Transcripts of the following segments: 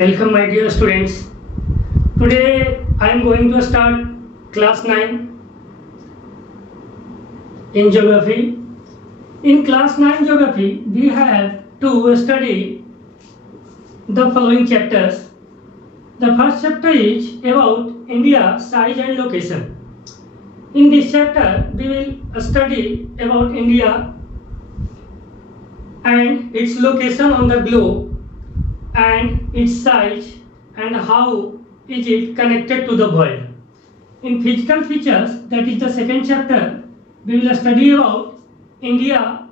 Welcome my dear students. Today I am going to start class 9 in geography. In class 9 geography we have to study the following chapters. The first chapter is about India size and location. In this chapter we will study about India and its location on the globe and its size and how is it connected to the world. In physical features, that is the second chapter, we will study about India,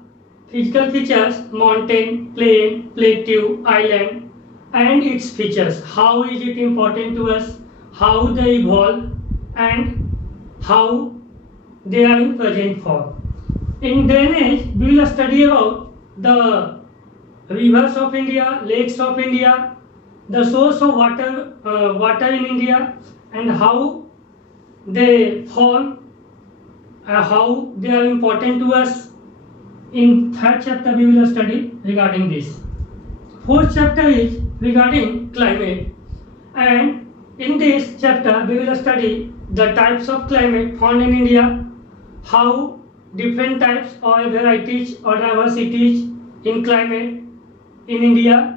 physical features, mountain, plain, plateau, island and its features. How is it important to us, how they evolve and how they are in present form. In drainage, we will study about the rivers of India, lakes of India, the source of water in India and how they form, how they are important to us. In third chapter we will study regarding this. Fourth chapter is regarding climate, and in this chapter we will study the types of climate found in India, how different types or varieties or diversities in climate in India,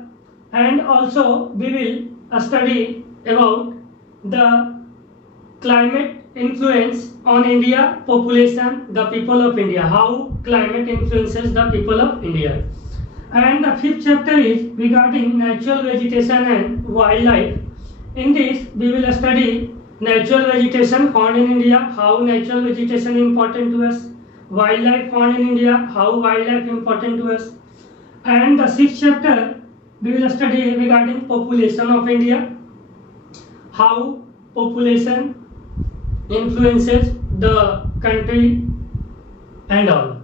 and also we will study about the climate influence on India population, the people of India, how climate influences the people of India. And the fifth chapter is regarding natural vegetation and wildlife. In this we will study natural vegetation found in India, how natural vegetation is important to us, wildlife found in India, how wildlife is important to us. And the sixth chapter we will study regarding population of India, how population influences the country and all.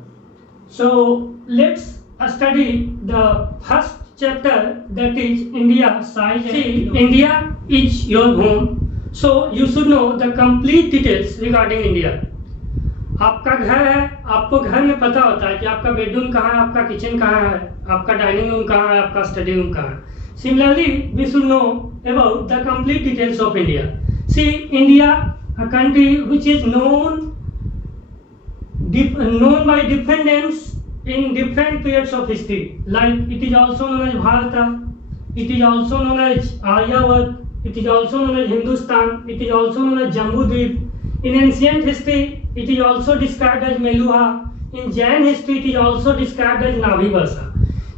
So let's study the first chapter, that is India size. See, India is your home, so you should know the complete details regarding India. आपका घर है, आपको घर में पता होता है कि आपका बेडरूम कहाँ है, आपका किचन कहाँ है, आपका डाइनिंग रूम कहाँ है, आपका स्टडी रूम कहाँ है. Similarly, we should know about the complete details of India. See, India, a country which is known by different names in different periods of history. Like it is also known as Bharata, it is also known as Aryavat, it is also known as Hindustan, it is also known as Jambudvip. In ancient history, it is also described as Meluha. In Jain history, it is also described as Navivarsa.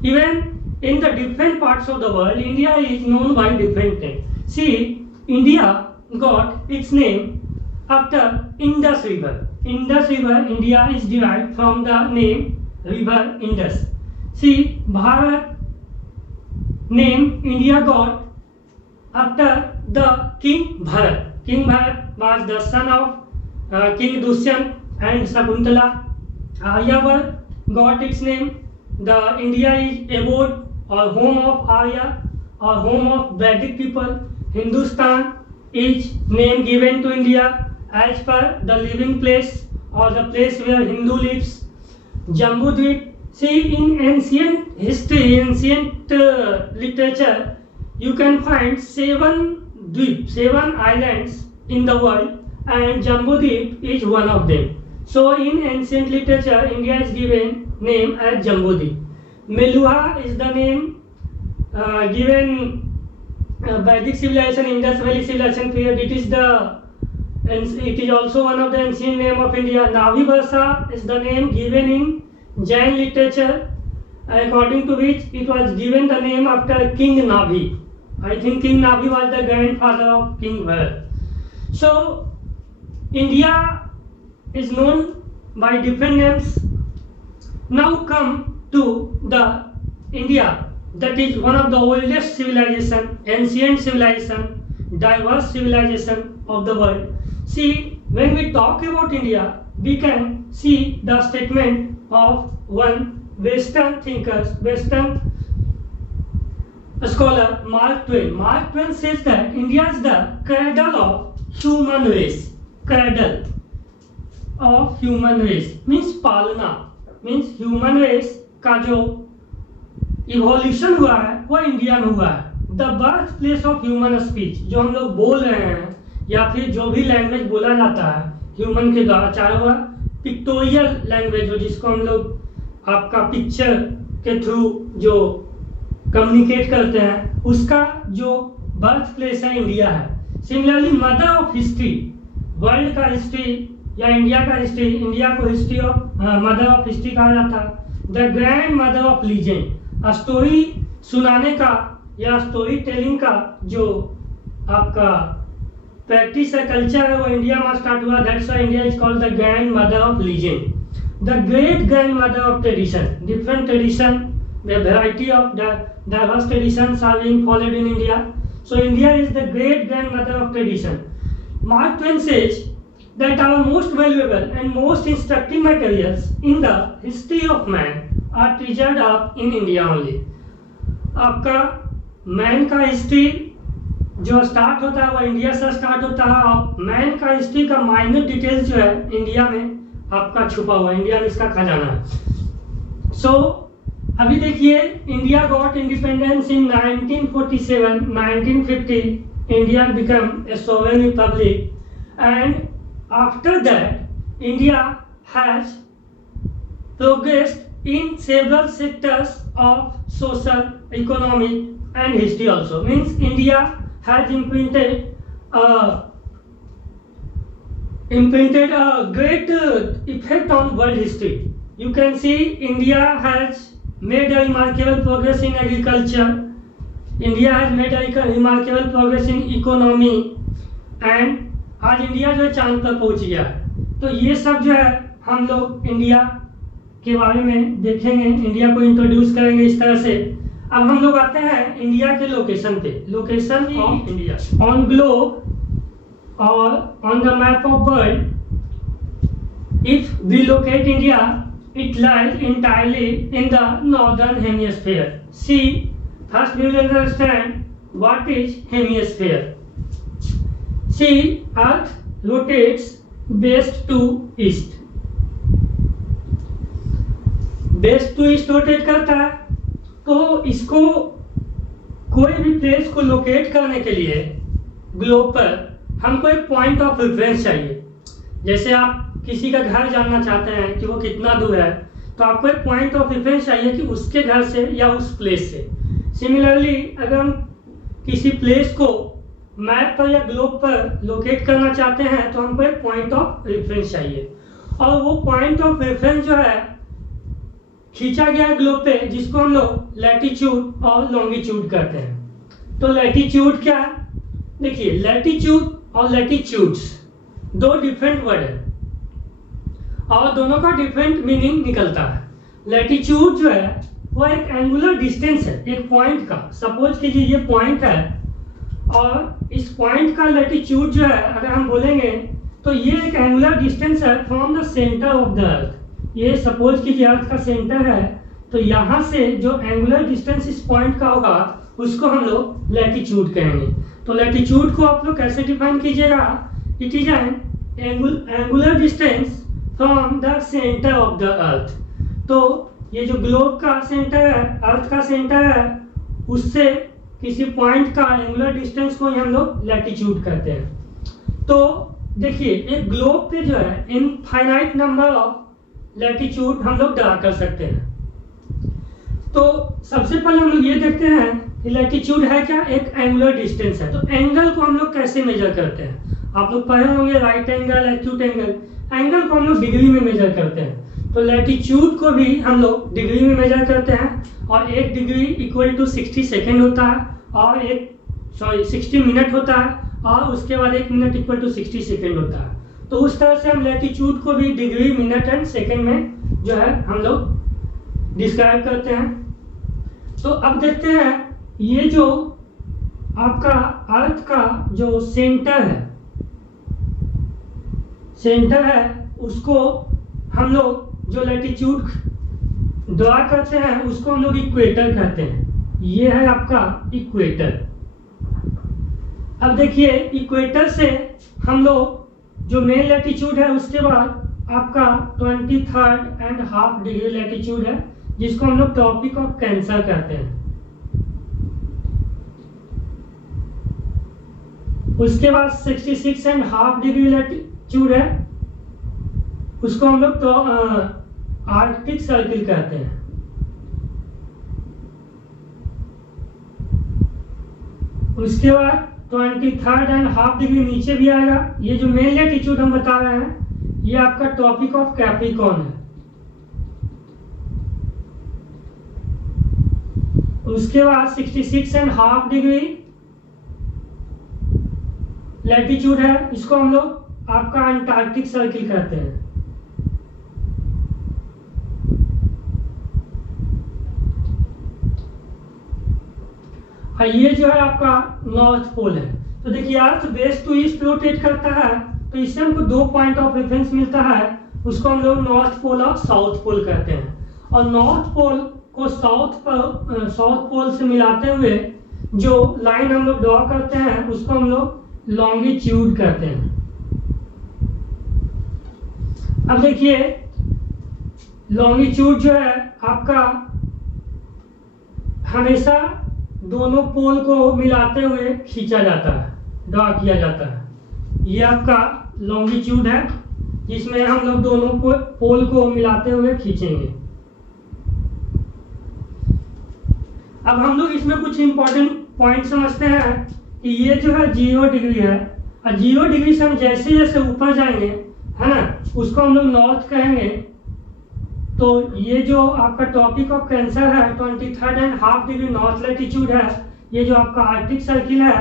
Even in the different parts of the world, India is known by different names. See, India got its name after Indus River. Indus River, India is derived from the name River Indus. See, Bharat name India got after the King Bharat. King Bharat was the son of King Dushyant and Sakuntala. Aryavat got its name. The India is abode or home of Arya or home of Vedic people. Hindustan is name given to India as per the living place or the place where Hindu lives. Jambudvip. See, in ancient history, ancient literature, you can find 7 islands in the world, and Jambudvip is one of them. So in ancient literature, India is given name as Jambudvip. Meluha is the name given Vedic civilization, Indus Valley civilization period. It is also one of the ancient name of India. Navivarsa is the name given in Jain literature, according to which it was given the name after King Navi. I think King Navi was the grandfather of King Bharat. So India is known by different names. Now come to the India, that is one of the oldest civilization, ancient civilization, diverse civilization of the world. See, when we talk about India, we can see the statement of one Western thinker, Western scholar, Mark Twain. Mark Twain says that India is the cradle of human race. Cradle of human race means पालना, means human race का जो evolution हुआ है वो India में हुआ है. The birth place of human speech, जो हम लोग बोल रहे हैं या फिर जो भी लैंग्वेज बोला जाता है ह्यूमन के द्वारा, चाहे वह पिक्टोरियल लैंग्वेज हो जिसको हम लोग आपका पिक्चर के थ्रू जो कम्युनिकेट करते हैं, उसका जो बर्थ प्लेस है इंडिया है। Similarly mother of history, world का हिस्ट्री या इंडिया का हिस्ट्री, इंडिया को history of mother of history कहा जाता है। The grand mother of legend, story सुनाने का या स्टोरी टेलिंग का जो आपका प्रैक्टिस है, कल्चर है, वो इंडिया में स्टार्ट हुआ। That's why India is called the grand mother of legend. The great grand mother of tradition, different tradition, the variety of diverse traditions are being followed in India. So India is the great grandmother of tradition. Mark Twain says that our most valuable and most instructive materials in the history of man are treasured up in India only. आपका man का history जो start होता है वो India से start होता है, और मैन का हिस्ट्री का माइनर डिटेल्स जो है इंडिया में आपका छुपा हुआ है, इंडिया में इसका खजाना है। सो अभी देखिए, India got independence in 1947, 1950 India become a sovereign Republic, and after that India has progressed in several sectors of social, economic and history also. Means India has imprinted a great effect on world history. You can see India has made a remarkable progress in agriculture. India has made a remarkable progress in economy, and आज India जो है चांद पर पहुंच गया है। तो ये सब जो है हम लोग इंडिया के बारे में देखेंगे, इंडिया को इंट्रोड्यूस करेंगे इस तरह से। अब हम लोग आते हैं इंडिया के लोकेशन पे। Location of India on globe और on the map of world, if we locate India, it lies entirely in the northern hemisphere. See, first we will understand what is hemisphere. See, Earth rotates west to east. West to east rotate करता है, तो इसको कोई भी place को locate करने के लिए ग्लोब पर हमको एक पॉइंट ऑफ रेफरेंस चाहिए। जैसे आप किसी का घर जानना चाहते हैं कि वो कितना दूर है, तो आपको एक पॉइंट ऑफ रेफरेंस चाहिए कि उसके घर से या उस प्लेस से। सिमिलरली अगर हम किसी प्लेस को मैप पर या ग्लोब पर लोकेट करना चाहते हैं तो हमको एक पॉइंट ऑफ रेफरेंस चाहिए, और वो पॉइंट ऑफ रेफरेंस जो है खींचा गया है ग्लोब पे, जिसको हम लोग लैटिट्यूड और लॉन्गिट्यूड कहते हैं। तो लैटिट्यूड क्या है? देखिए, लैटिट्यूड और लैटिट्यूड्स दो डिफरेंट वर्ड है और दोनों का डिफरेंट मीनिंग निकलता है। लैटिट्यूड जो है वो एक एंगुलर डिस्टेंस है एक पॉइंट का। सपोज कीजिए ये पॉइंट है, और इस पॉइंट का लैटिट्यूड जो है अगर हम बोलेंगे तो ये एक एंगुलर डिस्टेंस है from the centre of the earth. ये सपोज कीजिए अर्थ का सेंटर है, तो यहाँ से जो एंगुलर डिस्टेंस इस पॉइंट का होगा उसको हम लोग लैटिट्यूड कहेंगे। तो लैटिट्यूड को आप लोग कैसे डिफाइन कीजिएगा? It is an angular distance from the centre of the earth. तो ये जो ग्लोब का सेंटर है, अर्थ का सेंटर है, उससे किसी पॉइंट का एंगुलर डिस्टेंस को ही हम लोग लैटिट्यूड कहते हैं। तो देखिए, एक ग्लोब पे जो है इनफाइनाइट नंबर ऑफ लैटिट्यूड हम लोग ड्रा कर सकते हैं। तो सबसे पहले हम लोग ये देखते हैं कि लैटिट्यूड है क्या? एक एंगुलर डिस्टेंस है। तो एंगल को हम लोग कैसे मेजर करते हैं? आप लोग पढ़े होंगे right angle, acute angle. Angle को हम लोग डिग्री में मेजर करते हैं, तो लैटिट्यूड को भी हम लोग डिग्री में मेजर करते हैं, और एक डिग्री इक्वल टू 60 सेकेंड होता है, और 60 मिनट होता है, और उसके बाद 1 मिनट इक्वल टू 60 सेकेंड होता है। तो उस तरह से हम लैटिट्यूड को भी डिग्री, मिनट एंड सेकेंड में जो है हम लोग डिस्क्राइब करते हैं। तो अब देखते हैं, ये जो आपका अर्थ का जो सेंटर है उसको हम लोग जो लैटिट्यूड ड्रा करते हैं उसको हम लोग इक्वेटर कहते हैं। ये है आपका इक्वेटर। अब देखिए, इक्वेटर से हम लोग जो मेन लैटिट्यूड है उसके बाद आपका 23.5 डिग्री लैटिट्यूड है, जिसको हम लोग ट्रॉपिक ऑफ कैंसर कहते हैं। उसके बाद 66.5 डिग्री लैटिट्यूड है, उसको हम लोग तो आर्कटिक सर्किल कहते हैं। उसके बाद 23.5 डिग्री नीचे भी आएगा। ये जो मेन लैटिट्यूड हम बता रहे हैं ये आपका ट्रॉपिक ऑफ कैप्रिकॉर्न है। उसके बाद 66.5 डिग्री लैटिट्यूड है, इसको हम लोग आपका अंटार्कटिक सर्किल कहते हैं। ये जो है आपका नॉर्थ पोल है। तो देखिए अर्थ वेस्ट टू ईस्ट रोटेट करता है, तो इससे हमको 2 पॉइंट ऑफ रेफरेंस मिलता है, उसको हम लोग नॉर्थ पोल और साउथ पोल कहते हैं। और नॉर्थ पोल को साउथ पोल से मिलाते हुए जो लाइन हम लोग ड्रॉ करते हैं उसको हम लोग लॉन्गिट्यूड कहते हैं। अब देखिए लॉन्गिट्यूड जो है आपका हमेशा दोनों पोल को मिलाते हुए खींचा जाता है, ड्रॉ किया जाता है। ये आपका लॉन्गिट्यूड है जिसमें हम लोग दोनों पोल को मिलाते हुए खींचेंगे। अब हम लोग इसमें कुछ इंपॉर्टेंट पॉइंट समझते हैं कि ये जो है 0 डिग्री है, और 0 डिग्री से हम जैसे जैसे ऊपर जाएंगे है ना, उसको हम लोग नॉर्थ कहेंगे। तो ये जो आपका टॉपिक ऑफ कैंसर है 23.5 डिग्री नॉर्थ लैटिट्यूड है। ये जो आपका आर्कटिक सर्किल है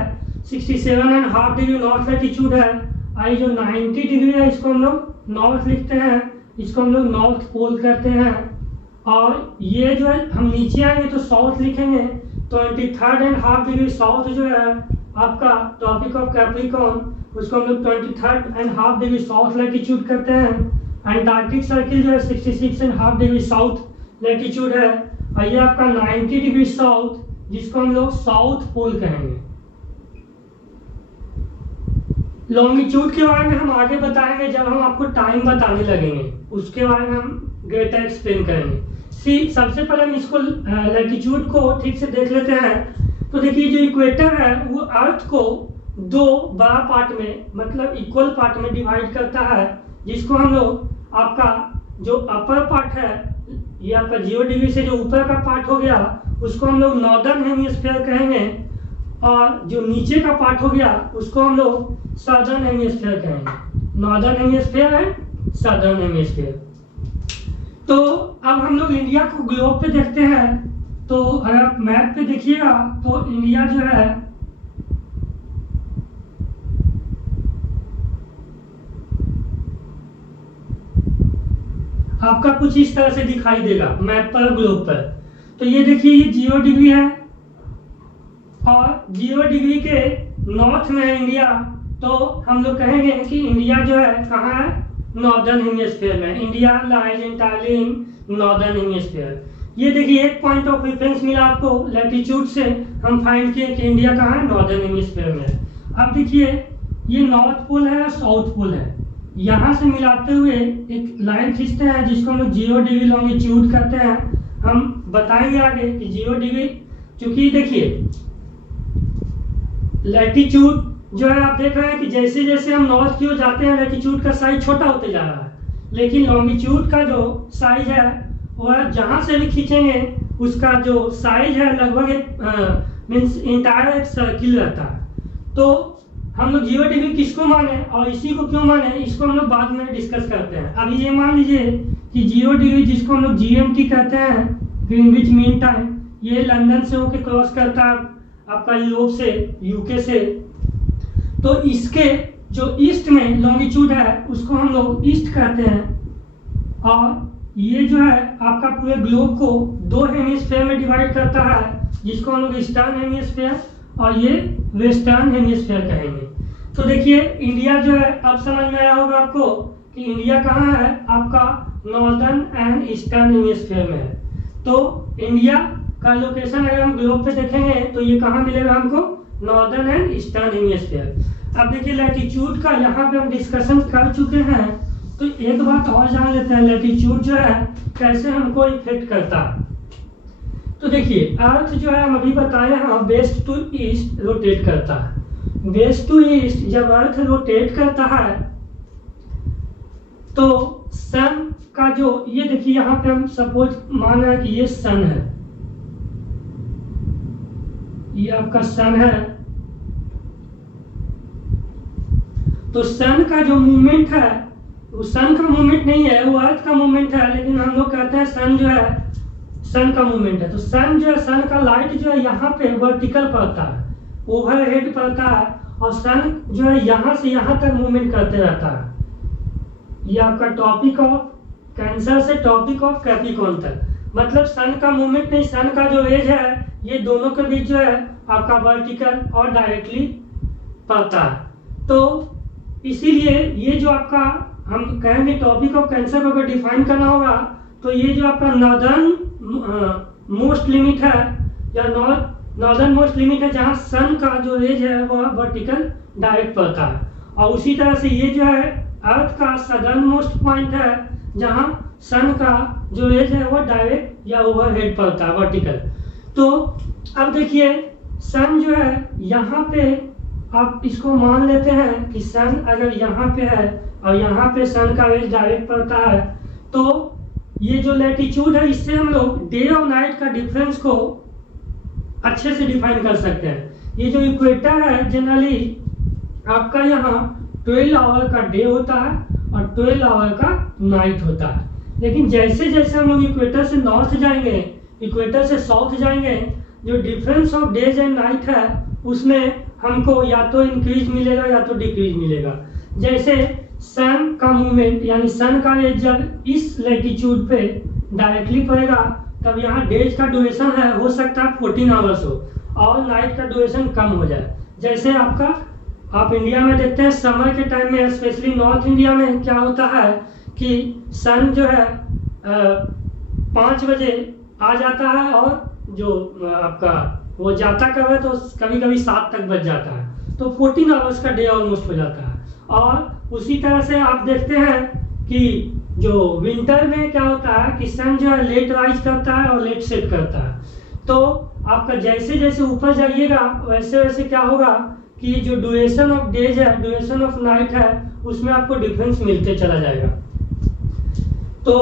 67.5 डिग्री नॉर्थ लैटिट्यूड है। और ये जो 90 डिग्री है इसको हम लोग नॉर्थ लिखते हैं, इसको हम लोग नॉर्थ पोल कहते हैं। और ये जो है हम नीचे आएंगे तो साउथ लिखेंगे, 23.5 डिग्री साउथ जो है आपका टॉपिक ऑफ कैप्रिकॉर्न, उसको हम लोग 23.5 डिग्री साउथ लैटिट्यूड कहते हैं। अंटार्कटिक सर्किल जो है 66.5 डिग्री साउथ लैटिट्यूड है। और ये आपका 90 डिग्री साउथ जिसको हम लोग साउथ पोल कहेंगे। लॉन्गिट्यूड के बारे में हम आगे बताएंगे जब हम आपको टाइम बताने लगेंगे, उसके बारे में हम ग्रेटर एक्सप्लेन करेंगे। सबसे पहले हम इसको लैटिट्यूड को ठीक से देख लेते हैं। तो देखिए जो इक्वेटर है वो अर्थ को 2 बड़ा पार्ट में मतलब इक्वल पार्ट में डिवाइड करता है, जिसको हम लोग आपका जो अपर पार्ट है ये आपका 0 डिग्री से जो ऊपर का पार्ट हो गया उसको हम लोग नॉर्दर्न हेमिस्फीयर कहेंगे, और जो नीचे का पार्ट हो गया उसको हम लोग सदर्न हेमिस्फीयर कहेंगे। नॉर्दर्न हेमिस्फीयर है सदर्न हेमिस्फीयर। तो अब हम लोग इंडिया को ग्लोब पे देखते हैं। तो अगर आप मैप पे देखिएगा तो इंडिया जो है आपका कुछ इस तरह से दिखाई देगा मैप पर ग्लोब पर। तो ये देखिए ये 0 डिग्री है और 0 डिग्री के नॉर्थ में है इंडिया। तो हम लोग कहेंगे कि इंडिया जो है कहाँ है, नॉर्दर्न हेमिस्फीयर में। India lies entirely in northern hemisphere. ये देखिए एक पॉइंट ऑफ रेफरेंस मिला आपको लैटिट्यूड से, हम फाइंड किए कि इंडिया कहाँ है, नॉर्दर्न हेमिस्फीयर में है। अब देखिए ये नॉर्थ पोल है और साउथ पोल है, यहाँ से मिलाते हुए एक लाइन खींचते हैं जिसको हम लोग 0 डिग्री लॉन्गिट्यूड कहते हैं। हम बताएंगे आगे कि 0 डिग्री, क्योंकि देखिए लैटिट्यूड जो है आप देख रहे हैं कि जैसे जैसे हम नॉर्थ की ओर जाते हैं लैटिट्यूड का साइज छोटा होते जा रहा है, लेकिन लॉन्गिट्यूड का जो साइज है वह जहाँ से भी खींचेंगे उसका जो साइज है लगभग मीन्स इंटायर एक सर्किल रहता है। तो हम लोग 0 डिग्री किसको माने और इसी को क्यों माने, इसको हम लोग बाद में डिस्कस करते हैं। अभी ये मान लीजिए कि 0 डिग्री जिसको हम लोग GMT कहते हैं, ग्रीनविच मीन टाइम, ये लंदन से होके क्रॉस करता है आपका यूरोप से, यूके से। तो इसके जो ईस्ट में लॉन्गिट्यूड है उसको हम लोग ईस्ट कहते हैं। और ये जो है आपका पूरे ग्लोब को 2 हेमिस्फीयर में डिवाइड करता है, जिसको हम लोग ईस्टर्न हेमिस्फीयर और ये वेस्टर्न हेमिस्फीयर कहेंगे। तो देखिए इंडिया जो है अब समझ में आया होगा आपको कि इंडिया कहाँ है, आपका नॉर्दर्न एंड ईस्टर्न हेमिस्फीयर में है। तो इंडिया का लोकेशन अगर हम ग्लोब पे देखेंगे तो ये कहाँ मिलेगा हमको, नॉर्दर्न एंड ईस्टर्न हेमिस्फीयर। अब देखिए लैटिट्यूड का यहाँ पे हम डिस्कशन कर चुके हैं, तो एक बात और जान लेते हैं लैटिट्यूड जो है कैसे हमको इफेक्ट करता है। तो देखिए अर्थ जो है हम अभी बताए हैं वेस्ट टू ईस्ट रोटेट करता है। वेस्ट टू ईस्ट जब अर्थ रोटेट करता है तो सन का जो, ये देखिए यहाँ पे हम सपोज मान रहे हैं कि ये सन है, ये आपका सन है, तो सन का जो मूवमेंट है वो सन का मूवमेंट नहीं है, वो अर्थ का मूवमेंट है, लेकिन हम लोग कहते हैं सन जो है सन का मूवमेंट है। तो सन जो है, सन का लाइट जो है यहाँ पे वर्टिकल पड़ता है, ओवर हेड पड़ता है, और सन जो है यहाँ से यहाँ तक मूवमेंट करते रहता है। ये आपका टॉपिक ऑफ कैंसर से टॉपिक ऑफ कैप्रिकॉर्न तक, मतलब सन का मूवमेंट नहीं, सन का जो एज है ये दोनों के बीच जो है आपका वर्टिकल और डायरेक्टली पड़ता है। तो इसीलिए ये जो आपका हम कहेंगे टॉपिक ऑफ कैंसर को अगर डिफाइन करना होगा तो ये जो आपका नॉर्दर्न मोस्ट लिमिट है या नॉर्दर्न मोस्ट लिमिट है जहाँ सन का जो एज है वह वर्टिकल डायरेक्ट पड़ता है, और उसी तरह से ये जो है अर्थ का सदर्न मोस्ट पॉइंट है जहाँ सन का जो एज है वह डायरेक्ट या ओवरहेड पड़ता है वर्टिकल। तो अब देखिए सन जो है यहाँ पे आप इसको मान लेते हैं कि सन अगर यहाँ पे है और यहाँ पे सन का एज डायरेक्ट पड़ता है, तो ये जो लैटिट्यूड है इससे हम लोग डे और नाइट का डिफरेंस को अच्छे से डिफाइन कर सकते हैं। ये जो इक्वेटर है जनरली आपका यहाँ 12 आवर का डे होता है और 12 आवर का नाइट होता है, लेकिन जैसे जैसे हम लोग इक्वेटर से नॉर्थ जाएंगे, इक्वेटर से साउथ जाएंगे, जो difference of days and night है उसमें हमको या तो इंक्रीज मिलेगा या तो डिक्रीज मिलेगा। जैसे सन का मूवमेंट यानी सन का एज जब इस लैटिट्यूड पे डायरेक्टली पड़ेगा तब यहाँ डेज का ड्यूरेशन है हो सकता है 14 आवर्स हो और नाइट का ड्यूरेशन कम हो जाए। जैसे आपका आप इंडिया में देखते हैं समर के टाइम में स्पेशली नॉर्थ इंडिया में क्या होता है कि सन जो है 5 बजे आ जाता है और जो आपका वो जाता कब है तो कभी कभी 7 तक बज जाता है, तो 14 आवर्स का डे ऑलमोस्ट हो जाता है। और उसी तरह से आप देखते हैं कि जो विंटर में क्या होता है कि सन जो है लेट राइज करता है और लेट सेट करता है। तो आपका जैसे जैसे ऊपर जाइएगा वैसे वैसे क्या होगा कि जो ड्यूरेशन ऑफ डेज है, ड्यूरेशन ऑफ नाइट है, उसमें आपको डिफरेंस मिलते चला जाएगा। तो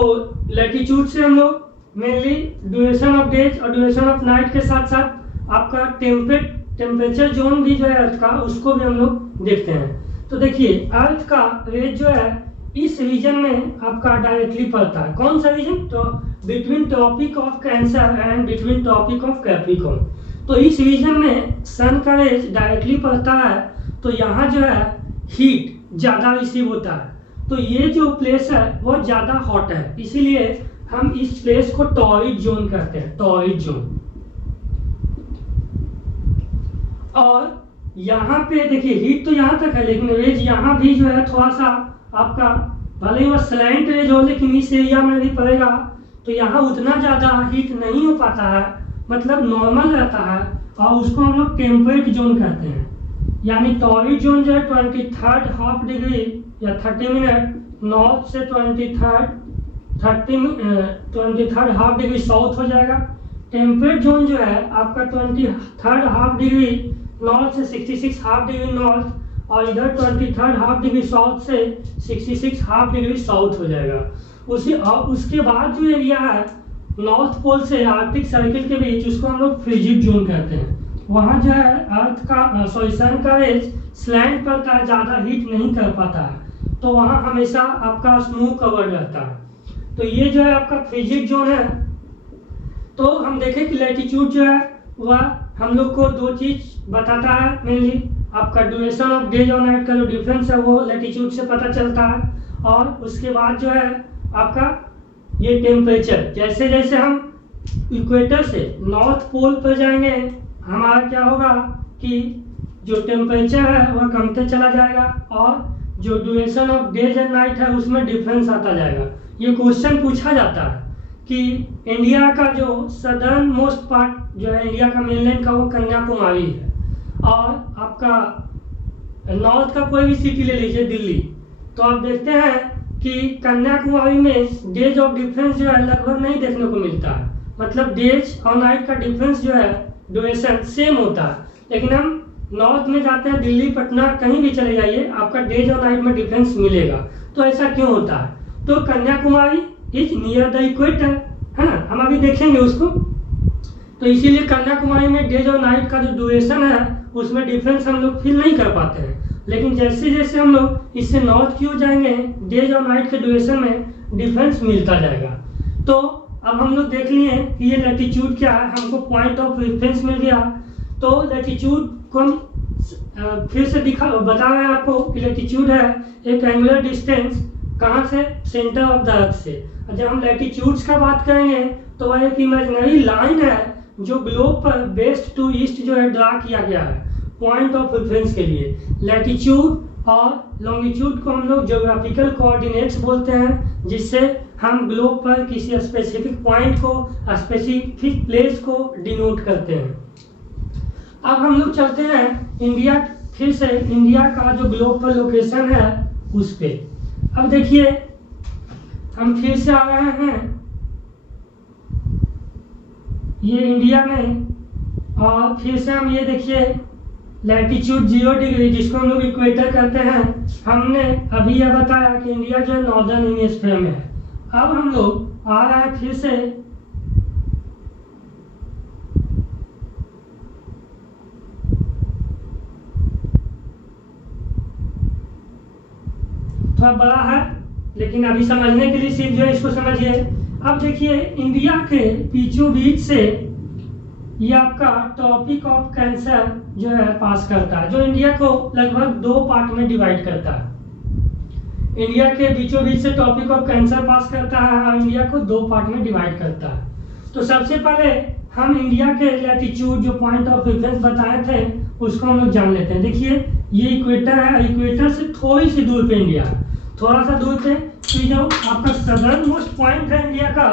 लैटिट्यूड से हम लोग मेनली ड्यूरेशन ऑफ डेज और ड्यूरेशन ऑफ नाइट के साथ साथ आपका टेम्परेचर जोन भी जो है अर्थ का उसको भी हम लोग देखते हैं। तो देखिए अर्थ का रेज जो है इस रीजन में आपका डायरेक्टली पड़ता है। कौन सा रीजन? तो between topic of cancer and between topic of Capricorn. तो इस रीजन में सन का रेज डायरेक्टली पड़ता है, तो यहाँ जो है हीट ज़्यादा रिसीव होता है। तो ये जो प्लेस है वो ज़्यादा हॉट है, इसीलिए हम इस प्लेस को टॉरिड जोन कहते हैं, टॉरिड जोन। और यहाँ पे देखिए हीट तो यहाँ तक है, लेकिन रेज यहाँ भी जो है थोड़ा सा आपका भले ही वह स्लैंट रेज हो लेकिन इस एरिया में भी पड़ेगा, तो यहाँ उतना ज़्यादा हीट नहीं हो पाता है, मतलब नॉर्मल रहता है, और उसको हम लोग टेम्परेट जोन कहते हैं। यानी टॉरिड जोन जो है 23rd हाफ डिग्री या 30 मिनट नॉर्थ से 23rd हाफ डिग्री साउथ हो जाएगा। टेम्परेट जोन जो है आपका 23rd हाफ डिग्री नॉर्थ से 66 हाफ डिग्री नॉर्थ, और इधर 23rd हाफ डिग्री साउथ से 66 हाफ डिग्री साउथ हो जाएगा। उसके बाद जो एरिया है नॉर्थ पोल से आर्कटिक सर्किल के बीच, उसको हम लोग फ्रिजिड जोन कहते हैं। वहाँ जो है अर्थ का सन का रेज स्लैंट पड़ता है, ज़्यादा हीट नहीं कर पाता है, तो वहाँ हमेशा आपका स्नो कवर्ड रहता है। तो ये जो है आपका फ्रिजिड जोन है। तो हम देखें कि लैटिट्यूड जो है वह हम लोग को दो चीज़ बताता है मेनली, आपका ड्यूरेशन ऑफ डेज और नाइट का जो डिफरेंस है वो लैटिट्यूड से पता चलता है, और उसके बाद जो है आपका ये टेम्परेचर, जैसे जैसे हम इक्वेटर से नॉर्थ पोल पर जाएंगे हमारा क्या होगा कि जो टेम्परेचर है वह कमते चला जाएगा, और जो duration of days and night है उसमें डिफरेंस आता जाएगा। ये क्वेश्चन पूछा जाता है कि इंडिया का जो सदर्न मोस्ट पार्ट जो है इंडिया का मेनलैंड का वो कन्याकुमारी है, और आपका नॉर्थ का कोई भी सिटी ले लीजिए दिल्ली, तो आप देखते हैं कि कन्याकुमारी में डेज ऑफ डिफरेंस जो है लगभग नहीं देखने को मिलता है, मतलब डेज और नाइट का डिफरेंस जो है ड्यूरेशन सेम होता है। लेकिन हम नॉर्थ में जाते हैं, दिल्ली, पटना, कहीं भी चले जाइए, आपका डेज और नाइट में डिफरेंस मिलेगा। तो ऐसा क्यों होता है? तो Kanyakumari is near the equator, है ना, हम अभी देखेंगे उसको। तो इसीलिए कन्याकुमारी में डेज और नाइट का जो ड्यूरेशन है उसमें डिफरेंस हम लोग फील नहीं कर पाते हैं। लेकिन जैसे जैसे हम लोग इससे नॉर्थ की ओर जाएंगे, डेज और नाइट के ड्यूरेशन में डिफरेंस मिलता जाएगा। तो अब हम लोग देख लिए कि ये लैटिट्यूड क्या है, हमको पॉइंट ऑफ रेफरेंस मिल गया। तो लैटिट्यूड को हम फिर से बता रहे हैं आपको कि लैटिट्यूड है एक एंगुलर डिस्टेंस कहाँ से, सेंटर ऑफ द अर्थ से। और जब हम लैटिट्यूड्स का बात करेंगे तो वह एक इमेजिनरी लाइन है जो ग्लोब पर वेस्ट टू ईस्ट जो है ड्रा किया गया है पॉइंट ऑफ रेफरेंस के लिए। लैटिट्यूड और लॉन्गिट्यूड को हम लोग ज्योग्राफिकल कोऑर्डिनेट्स बोलते हैं, जिससे हम ग्लोब पर किसी स्पेसिफिक पॉइंट को, स्पेसिफिक प्लेस को डिनोट करते हैं। अब हम लोग चलते हैं इंडिया, फिर से इंडिया का जो ग्लोब पर लोकेशन है उस पे। अब देखिए हम फिर से आ रहे हैं ये इंडिया में, और फिर से हम ये देखिए लैटिट्यूड 0 डिग्री जिसको हम लोग इक्वेटर कहते हैं, हमने अभी यह बताया कि इंडिया जो है नॉर्दर्न हेमिस्फीयर में है। अब हम लोग आ रहे हैं फिर से थोड़ा बड़ा है लेकिन अभी समझने के लिए सिर्फ जो है इसको समझिए। अब देखिए इंडिया के बीचों बीच से ये आपका ट्रॉपिक ऑफ कैंसर जो है पास करता है, जो इंडिया को लगभग 2 पार्ट में डिवाइड करता है। इंडिया के बीचों बीच से ट्रॉपिक ऑफ कैंसर पास करता है और इंडिया को 2 पार्ट में डिवाइड करता है। तो सबसे पहले हम इंडिया के लैटिट्यूड जो पॉइंट ऑफ रेफरेंस बताए थे उसको हम लोग जान लेते हैं। देखिए ये इक्वेटर है, इक्वेटर से थोड़ी सी दूर पे इंडिया है, थोड़ा सा दूर पे। तो जो आपका सदर्न मोस्ट पॉइंट है इंडिया का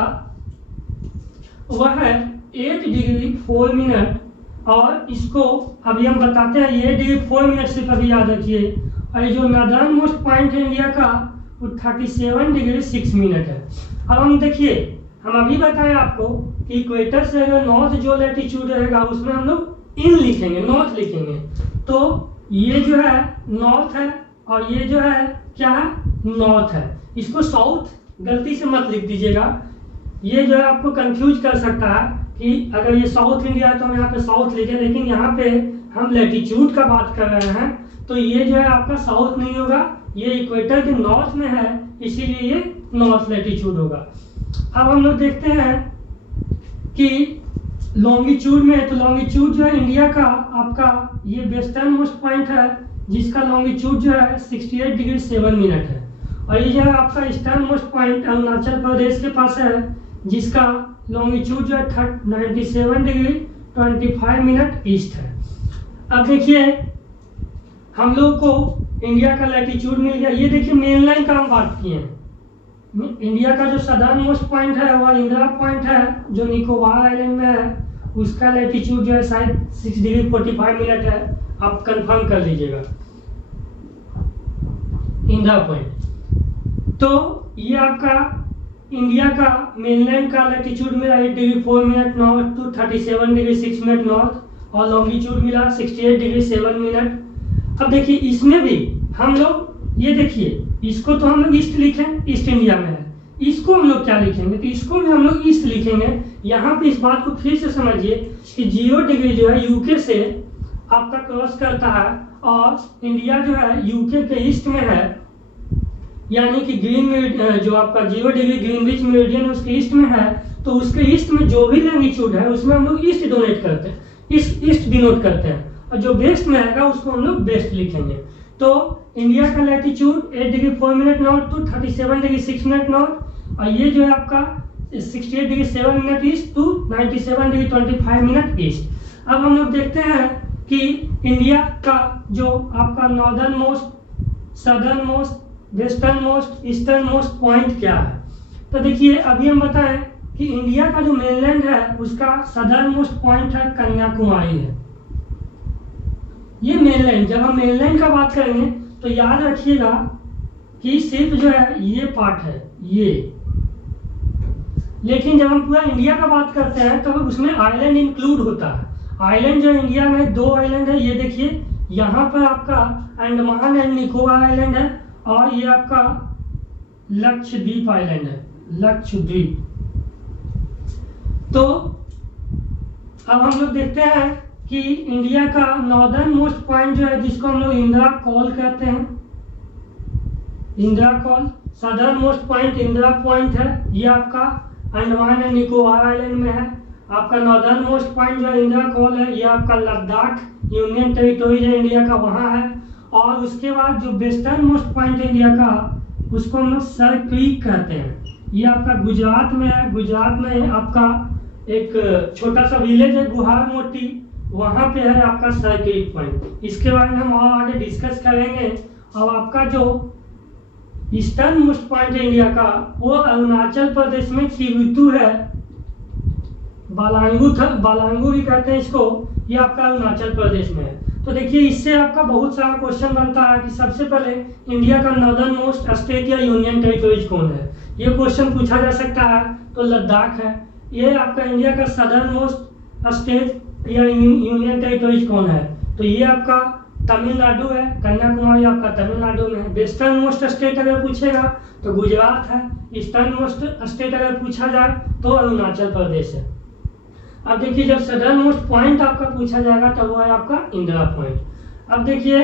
वह है 8 डिग्री 4 मिनट, और इसको अभी हम बताते हैं ये डिग्री 4 मिनट सिर्फ अभी याद रखिए। और ये जो नॉर्दर्न मोस्ट पॉइंट है इंडिया का वो 37 डिग्री 6 मिनट है। अब हम देखिए हम अभी बताएं आपको कि इक्वेटर से अगर नॉर्थ जो लैटिट्यूड रहेगा उसमें हम लोग इन लिखेंगे, नॉर्थ लिखेंगे। तो ये जो है नॉर्थ है और ये जो है क्या है, नॉर्थ है। इसको साउथ गलती से मत लिख दीजिएगा, ये जो है आपको कंफ्यूज कर सकता है कि अगर ये साउथ इंडिया है तो हम यहाँ पे साउथ लिखें, लेकिन यहाँ पे हम लैटिट्यूड का बात कर रहे हैं तो ये जो है आपका साउथ नहीं होगा, ये इक्वेटर के नॉर्थ में है, इसीलिए ये नॉर्थ लैटिट्यूड होगा। अब हम लोग देखते हैं कि लॉन्गिट्यूड में, तो लॉन्गिट्यूड जो है इंडिया का आपका ये वेस्टर्न मोस्ट पॉइंट है जिसका लॉन्गिट्यूड जो है 68 डिग्री 7 मिनट है। और ये जो है आपका eastern most point Arunachal Pradesh के पास है जिसका लॉन्गिट्यूड जो है 97 डिग्री 25 मिनट ईस्ट है। अब देखिए हम लोग को इंडिया का लैटिट्यूड मिल गया। ये देखिए मेन लाइन का हम बात किए हैं। इंडिया का जो सदर्न मोस्ट पॉइंट है वह इंदिरा पॉइंट है जो निकोबार आइलैंड में है, उसका लैटिट्यूड जो है शायद 6 डिग्री 45 मिनट है, आप कंफर्म कर लीजिएगा इंदिरा पॉइंट। तो ये आपका इंडिया का मेनलैंड का लैटिट्यूड मिला 8 degree 4 minute north to 37 degree 6 minute north, और लॉन्गिट्यूड मिला 68 डिग्री 7 मिनट। अब देखिए इसमें भी हम लोग ये देखिए इसको तो हम लोग ईस्ट लिखें, ईस्ट इंडिया में है, इसको हम लोग क्या लिखेंगे, तो इसको भी हम लोग ईस्ट लिखेंगे। यहाँ पे इस बात को फिर से समझिए कि 0 डिग्री जो है यूके से आपका क्रॉस करता है और इंडिया जो है यूके के ईस्ट में है, यानी कि ग्रीन जो आपका 0 डिग्री ग्रीनविच मेरिडियन उसके ईस्ट में है, तो उसके ईस्ट में जो भी लैंगिट्यूड है उसमें हम लोग ईस्ट डोनेट करते हैं, ईस्ट डिनोट करते हैं, और जो वेस्ट में आएगा उसको हम लोग वेस्ट लिखेंगे। तो इंडिया का latitude 8 degree 4 minute north to 37 degree 6 minute north, और ये जो है आपका 68 degree 7 minute east to 97 degree 25 minute east. अब हम लोग देखते हैं कि इंडिया का जो आपका northern most, southern most, western most, eastern most point क्या है। तो देखिए अभी हम बताएं कि इंडिया का जो मेनलैंड है उसका सदर्न मोस्ट पॉइंट है कन्याकुमारी है, ये मेनलैंड। जब हम मेनलैंड का बात करेंगे तो याद रखिएगा कि सिर्फ जो है ये पार्ट है ये, लेकिन जब हम पूरा इंडिया का बात करते हैं तो उसमें आइलैंड इंक्लूड होता है। आइलैंड जो इंडिया में 2 आइलैंड है, ये देखिए यहाँ पर आपका अंडमान एंड निकोबार आइलैंड है और ये आपका लक्षद्वीप आइलैंड है, लक्षद्वीप। तो अब हम लोग देखते हैं कि इंडिया का नॉर्दर्न मोस्ट पॉइंट जो है, जिसको हम लोग इंदिरा कॉल कहते हैं, Indira call, southern most point Indira point है, ये आपका अंडमान एंड निकोबार आइलैंड में है। आपका नॉर्दर्न मोस्ट पॉइंट जो इंदिरा कॉल है, ये आपका लद्दाख यूनियन टेरिटोरी है इंडिया का, वहाँ है। और उसके बाद जो वेस्टर्न मोस्ट पॉइंट इंडिया का, उसको हम लोग सर क्रीक कहते हैं, ये आपका गुजरात में है। गुजरात में आपका एक छोटा सा विलेज है गुहार मोटी, वहाँ पे है आपका सर क्रीक पॉइंट। इसके बारे में हम और आगे डिस्कस करेंगे। अब आपका जो ईस्टर्न मोस्ट पॉइंट इंडिया का, वो अरुणाचल प्रदेश में किवितु है, बालांगू भी कहते हैं इसको, ये आपका अरुणाचल प्रदेश में है। तो देखिए इससे आपका बहुत सारा क्वेश्चन बनता है कि सबसे पहले इंडिया का नॉर्दर्न मोस्ट स्टेट या यूनियन टेरिटोरीज कौन है, ये क्वेश्चन पूछा जा सकता है। तो लद्दाख है। ये आपका इंडिया का सदर्न मोस्ट स्टेट या यूनियन टेरिटोरीज कौन है, तो ये आपका तमिलनाडु है, कन्याकुमारी आपका तमिलनाडु में है। वेस्टर्न मोस्ट स्टेट अगर पूछेगा तो गुजरात है। ईस्टर्न मोस्ट स्टेट अगर पूछा जाए तो अरुणाचल प्रदेश है। अब देखिए जब सदर्न मोस्ट पॉइंट आपका पूछा जाएगा तो वो है आपका इंदिरा पॉइंट। अब देखिए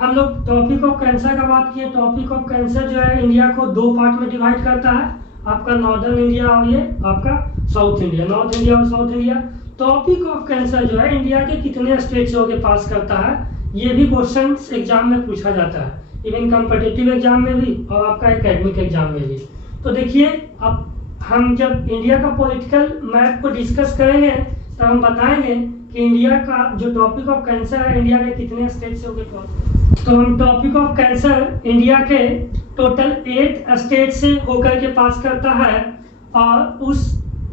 हम लोग टॉपिक ऑफ कैंसर का बात किए। टॉपिक ऑफ कैंसर जो है इंडिया को 2 पार्ट में डिवाइड करता है, आपका नॉर्दर्न इंडिया और ये आपका साउथ इंडिया, नॉर्थ इंडिया और south India. Topic of cancer जो है इंडिया के कितने स्टेट्सों के पास करता है, ये भी क्वेश्चन एग्जाम में पूछा जाता है, इवन कॉम्पिटिटिव एग्जाम में भी और आपका एकेडमिक एग्जाम में भी। तो देखिए अब हम जब इंडिया का पॉलिटिकल मैप को डिस्कस करेंगे तो हम बताएंगे कि इंडिया का जो टॉपिक ऑफ कैंसर है इंडिया के कितने स्टेट से होकर पास। तो हम टॉपिक ऑफ कैंसर इंडिया के टोटल 8 स्टेट से होकर के पास करता है और उस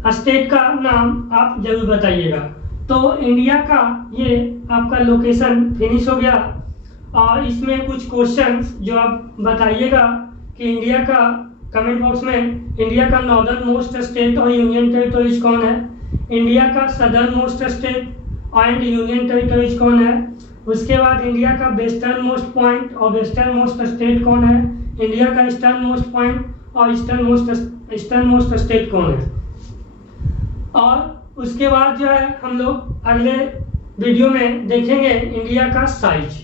स्टेट का नाम आप जरूर बताइएगा। तो इंडिया का ये आपका लोकेशन फिनिश हो गया और इसमें कुछ क्वेश्चंस जो आप बताइएगा कि इंडिया का, कमेंट बॉक्स में इंडिया का नॉर्दर्न मोस्ट स्टेट और यूनियन टेरिटोरीज कौन है, इंडिया का southern most state and union territories कौन है, उसके बाद इंडिया का वेस्टर्न मोस्ट पॉइंट और वेस्टर्न मोस्ट स्टेट कौन है, इंडिया का ईस्टर्न मोस्ट पॉइंट और ईस्टर्न मोस्ट स्टेट कौन है। और उसके बाद जो है हम लोग अगले वीडियो में देखेंगे इंडिया का साइज।